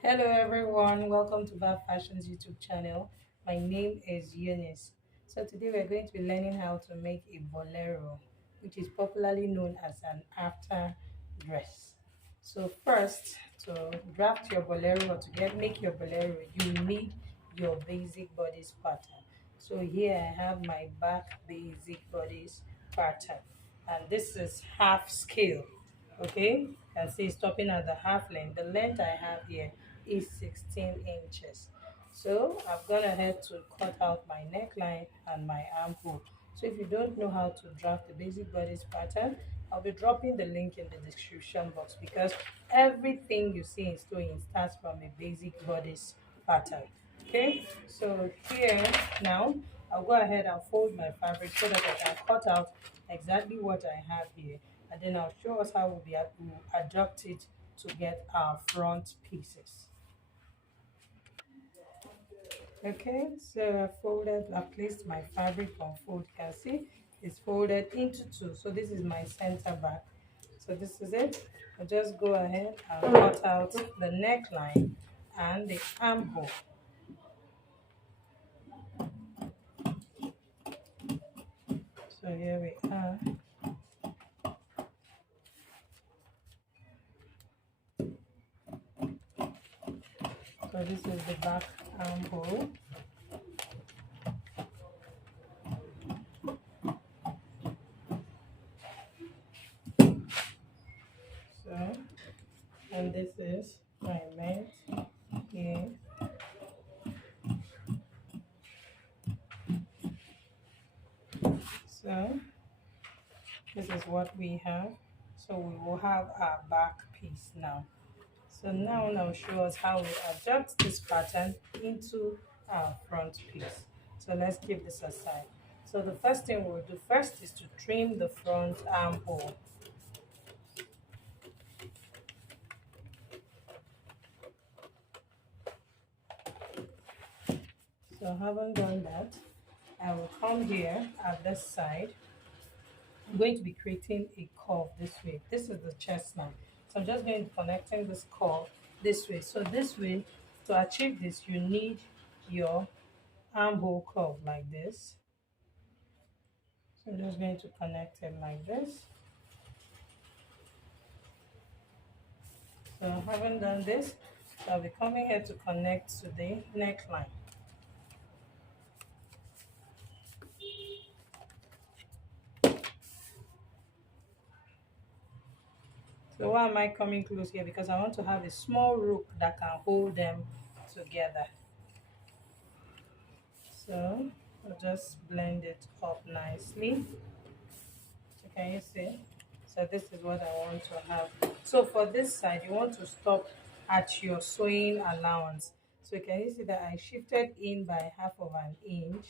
Hello everyone, welcome to Bab Fashion's YouTube channel. My name is Eunice. So today we're going to be learning how to make a bolero, which is popularly known as an after dress. So first, to draft your bolero or to make your bolero, you need your basic bodice pattern. So here I have my back basic bodice pattern, and this is half scale. Okay, you can see stopping at the half length. The length I have here is 16 inches. So I've gone ahead to cut out my neckline and my armhole. So if you don't know how to draft the basic bodice pattern, I'll be dropping the link in the description box, because everything you see in sewing starts from a basic bodice pattern. Okay, so here now I'll go ahead and fold my fabric so that I can cut out exactly what I have here, and then I'll show us how we'll adjust it to get our front pieces. Okay, so I placed my fabric on fold. You can see it's folded into two. So this is my center back. So this is it. I'll just go ahead and cut out the neckline and the armhole. So here we are. So this is the back armhole. So, and this is my length here. So this is what we have. So we will have our back piece now. So now I'll show us how we adjust this pattern into our front piece. So let's keep this aside. So the first thing we'll do first is to trim the front armhole. So having done that, I will come here at this side. I'm going to be creating a curve this way. This is the chest line. So I'm just going to be connecting this curve this way. So this way, to achieve this, you need your armhole curve like this. So I'm just going to connect it like this. So having done this, I'll be coming here to connect to the neckline. So why am I coming close here? Because I want to have a small rope that can hold them together. So I'll just blend it up nicely. So can you see? So this is what I want to have. So for this side, you want to stop at your sewing allowance. So can you see that I shifted in by half of an inch?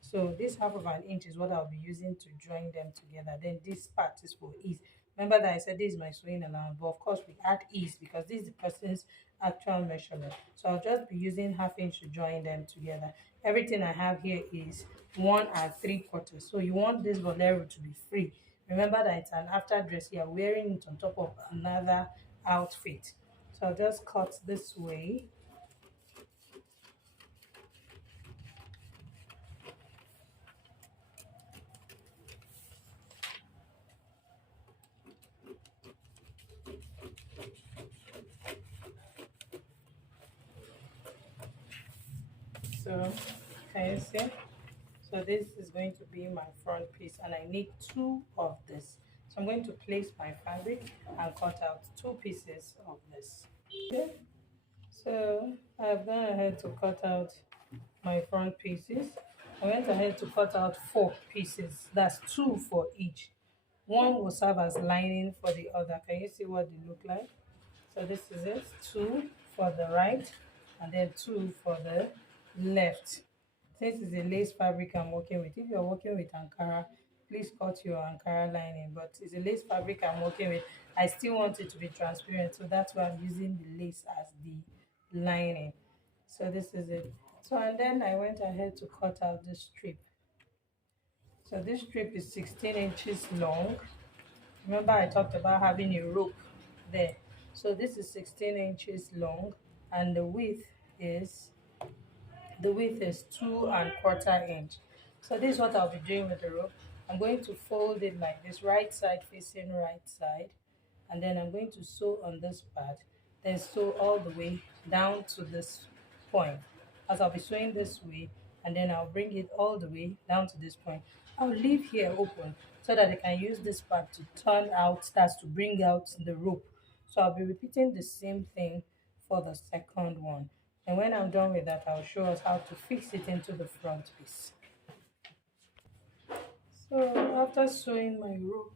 So this half of an inch is what I'll be using to join them together. Then this part is for ease. Remember that I said this is my sewing allowance, but of course we add ease because this is the person's actual measurement. So I'll just be using half inch to join them together. Everything I have here is 1 3/4. So you want this bolero to be free. Remember that it's an after dress. You're wearing it on top of another outfit. So I'll just cut this way. So can you see? So this is going to be my front piece, and I need two of this. So I'm going to place my fabric and cut out two pieces of this. Okay. So I've gone ahead to cut out my front pieces. I went ahead to cut out 4 pieces. That's 2 for each. One will serve as lining for the other. Can you see what they look like? So this is it. 2 for the right, and then 2 for the left. Since it's a lace fabric I'm working with, if you're working with Ankara, please cut your Ankara lining. But it's a lace fabric I'm working with. I still want it to be transparent, so that's why I'm using the lace as the lining. So this is it. So and then I went ahead to cut out this strip. So this strip is 16 inches long. Remember I talked about having a rope there. So this is 16 inches long. and the width is 2¼ inch. So this is what I'll be doing with the rope. I'm going to fold it like this, right side facing right side, and then I'm going to sew on this part, then sew all the way down to this point. As I'll be sewing this way, and then I'll bring it all the way down to this point. I'll leave here open so that I can use this part to turn out, that's to bring out the rope. So I'll be repeating the same thing for the second one. And when I'm done with that, I'll show us how to fix it into the front piece. So after sewing my rope,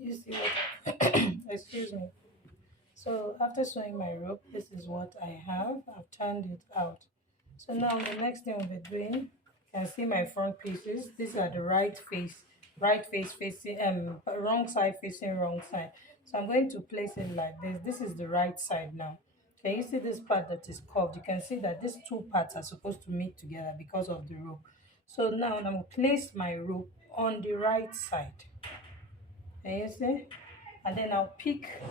you see what excuse me. So after sewing my rope, this is what I have. I've turned it out. So now the next thing we'll be doing, you can see my front pieces. These are the right face facing wrong side facing wrong side. So I'm going to place it like this. This is the right side now. Can you see this part that is curved? You can see that these two parts are supposed to meet together because of the rope. So now I'm going to place my rope on the right side. Can you see? And then I'll pick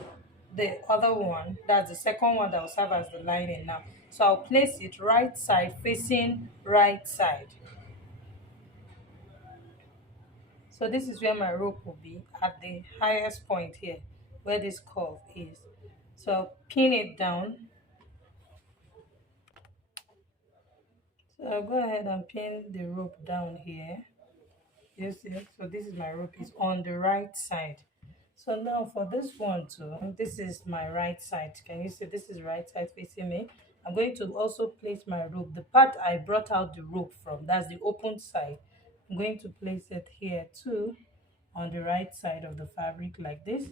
the other one, that's the second one that will serve as the lining now. So I'll place it right side facing right side. So this is where my rope will be at the highest point here, where this curve is. So I'll pin it down. So I'll go ahead and pin the rope down here. You see, so this is my rope, is on the right side. So now for this one too, this is my right side. Can you see this is right side facing me? I'm going to also place my rope, the part I brought out the rope from, that's the open side. I'm going to place it here too, on the right side of the fabric like this.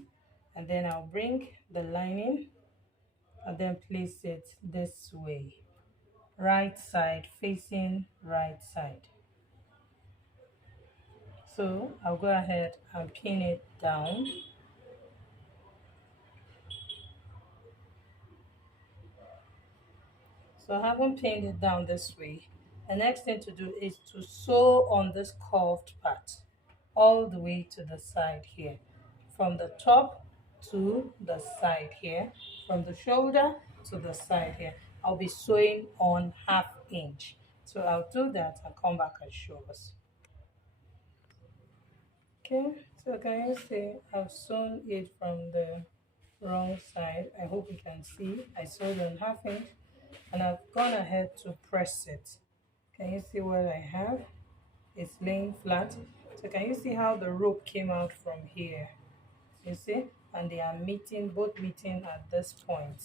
And then I'll bring the lining and then place it this way, right side facing right side. So I'll go ahead and pin it down. So having pinned it down this way, the next thing to do is to sew on this curved part all the way to the side here, from the top to the side here, from the shoulder to the side here. I'll be sewing on 1/2 inch. So I'll do that and come back and show us. Okay, so can you see I've sewn it from the wrong side? I hope you can see. I sewed on 1/2 inch and I've gone ahead to press it. Can you see what I have? It's laying flat. So can you see how the rope came out from here? You see? And they are meeting, both meeting at this point.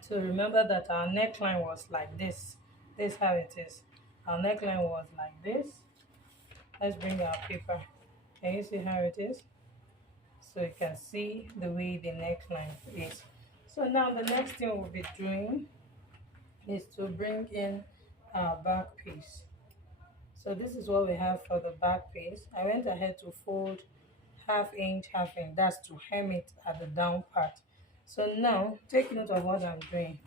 So remember that our neckline was like this. This is how it is. Our neckline was like this. Let's bring our paper. Can you see how it is? So you can see the way the neckline is. So now the next thing we'll be doing is to bring in our back piece. So this is what we have for the back piece. I went ahead to fold 1/2 inch, 1/2 inch. That's to hem it at the down part. So now take note of what I'm doing,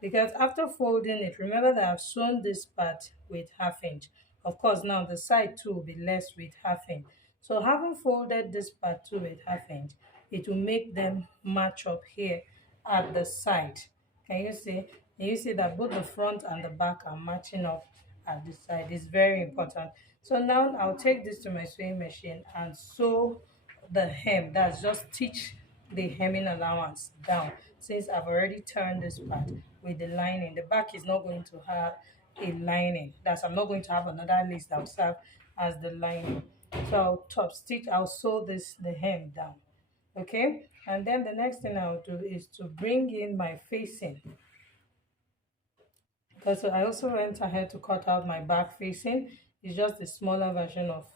because after folding it, remember that I've sewn this part with 1/2 inch. Of course, now the side too will be less with 1/2 inch. So having folded this part too with 1/2 inch, it will make them match up here at the side. Can you see? Can you see that both the front and the back are matching up at the side? It's very important. So now I'll take this to my sewing machine and sew the hem. That's just stitch the hemming allowance down, since I've already turned this part with the lining. The back is not going to have a lining. That's, I'm not going to have another lace that will serve as the lining. So I'll top stitch, I'll sew the hem down. Okay, and then the next thing I'll do is to bring in my facing, because I also went ahead to cut out my back facing. It's just a smaller version of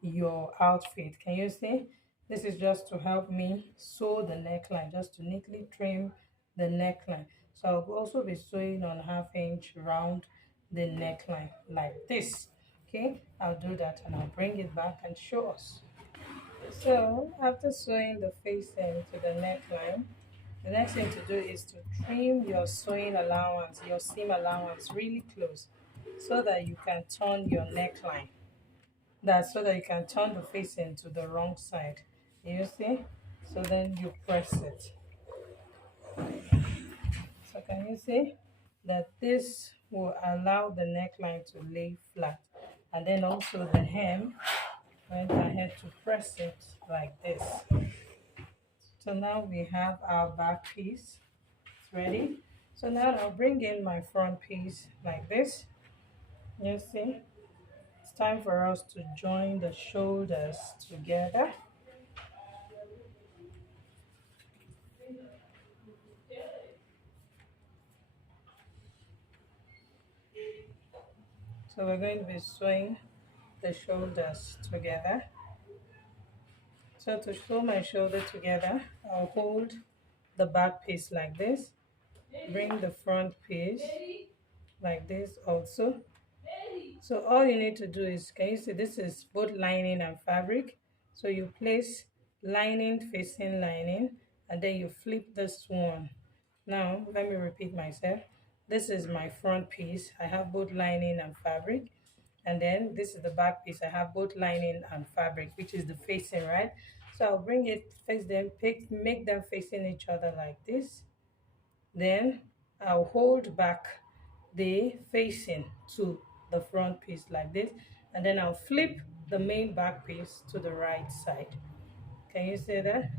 your outfit. Can you see? This is just to help me sew the neckline, just to neatly trim the neckline. So I'll also be sewing on 1/2 inch around the neckline like this. Okay, I'll do that and I'll bring it back and show us. So after sewing the facing to the neckline, the next thing to do is to trim your sewing allowance, your seam allowance really close, so that you can turn your neckline. That's so that you can turn the facing to the wrong side. You see? So then you press it. Can you see that this will allow the neckline to lay flat, and then also the hem went ahead to press it like this. So now we have our back piece. It's ready. So now I'll bring in my front piece like this. You see, it's time for us to join the shoulders together. So we're going to be sewing the shoulders together. So to sew my shoulder together, I'll hold the back piece like this, bring the front piece like this also. So all you need to do is, can you see this is both lining and fabric? So you place lining facing lining, and then you flip this one. Now let me repeat myself. This is my front piece. I have both lining and fabric. And then this is the back piece. I have both lining and fabric, which is the facing, right? So I'll bring it, face them, make them facing each other like this. Then I'll hold back the facing to the front piece like this, and then I'll flip the main back piece to the right side. Can you see that?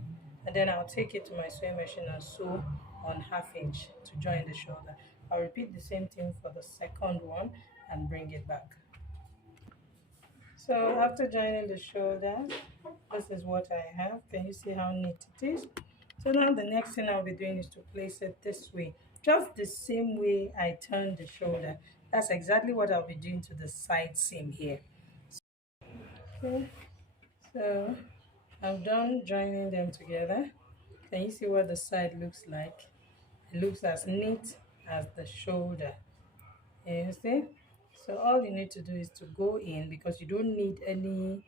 And then I'll take it to my sewing machine and sew on 1/2 inch to join the shoulder. I'll repeat the same thing for the second one and bring it back. So after joining the shoulder, this is what I have. Can you see how neat it is? So now the next thing I'll be doing is to place it this way, just the same way I turned the shoulder. That's exactly what I'll be doing to the side seam here. Okay, so I'm done joining them together. Can you see what the side looks like? It looks as neat as the shoulder. You see? So all you need to do is to go in, because you don't need any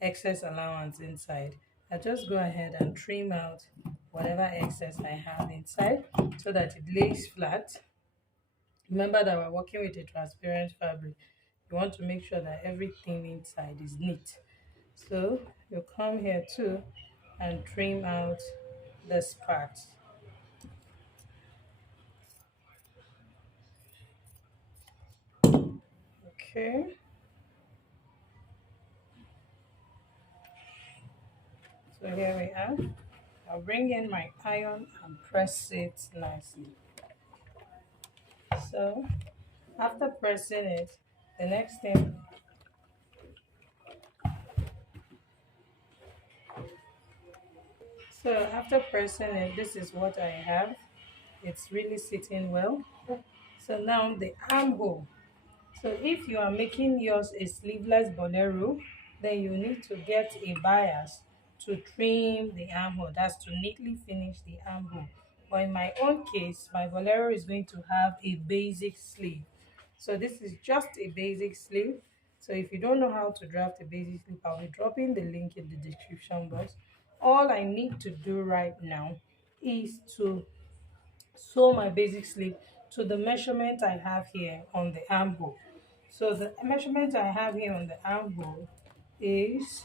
excess allowance inside. I just go ahead and trim out whatever excess I have inside so that it lays flat. Remember that we're working with a transparent fabric. You want to make sure that everything inside is neat. So you come here too and trim out this part. Okay. So here we are. I'll bring in my iron and press it nicely. So after pressing it, the next thing, so after pressing it, this is what I have. It's really sitting well. So now the armhole. So if you are making yours a sleeveless bolero, then you need to get a bias to trim the armhole. That's to neatly finish the armhole. But in my own case, my bolero is going to have a basic sleeve. So this is just a basic sleeve. So if you don't know how to draft a basic sleeve, I'll be dropping the link in the description box. All I need to do right now is to sew my basic sleeve to the measurement I have here on the armhole. So the measurement I have here on the armhole is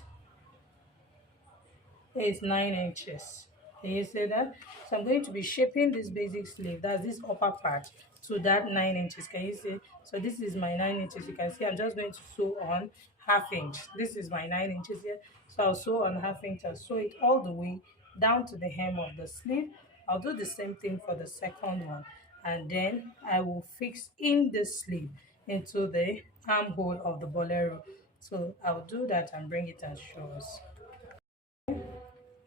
9 inches. Can you see that? So I'm going to be shaping this basic sleeve, that's this upper part, to that 9 inches. Can you see? So this is my 9 inches. You can see I'm just going to sew on 1/2 inch. This is my 9 inches here. So I'll sew on 1/2 inch. I'll sew it all the way down to the hem of the sleeve. I'll do the same thing for the second one. And then I will fix in the sleeve into the armhole of the bolero. So I'll do that and bring it and show us.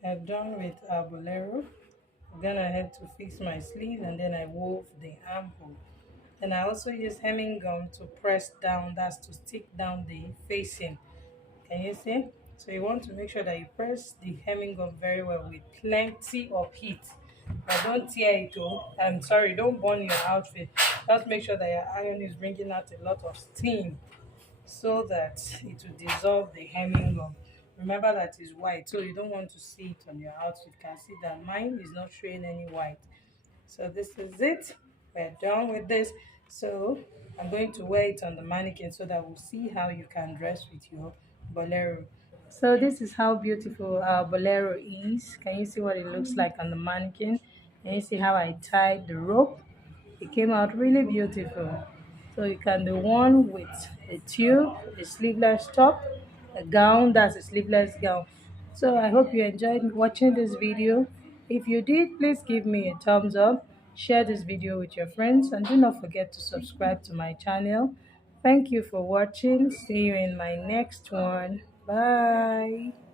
I'm done with our bolero. Then I had to fix my sleeve, and then I wove the armhole. And I also use hemming gum to press down, that's to stick down the facing. Can you see? So you want to make sure that you press the hemming gum very well with plenty of heat. But don't tear it, oh. I'm sorry, don't burn your outfit. Just make sure that your iron is bringing out a lot of steam so that it will dissolve the hemming gum. Remember that it's white, so you don't want to see it on your outfit. You can see that mine is not showing any white. So this is it. We're done with this. So I'm going to wear it on the mannequin so that we'll see how you can dress with your bolero. So this is how beautiful our bolero is. Can you see what it looks like on the mannequin? Can you see how I tied the rope? It came out really beautiful. So you can do one with a tube, a sleeveless top, a gown, that's a sleeveless gown. So I hope you enjoyed watching this video. If you did, please give me a thumbs up, share this video with your friends, and do not forget to subscribe to my channel. Thank you for watching. See you in my next one. Bye.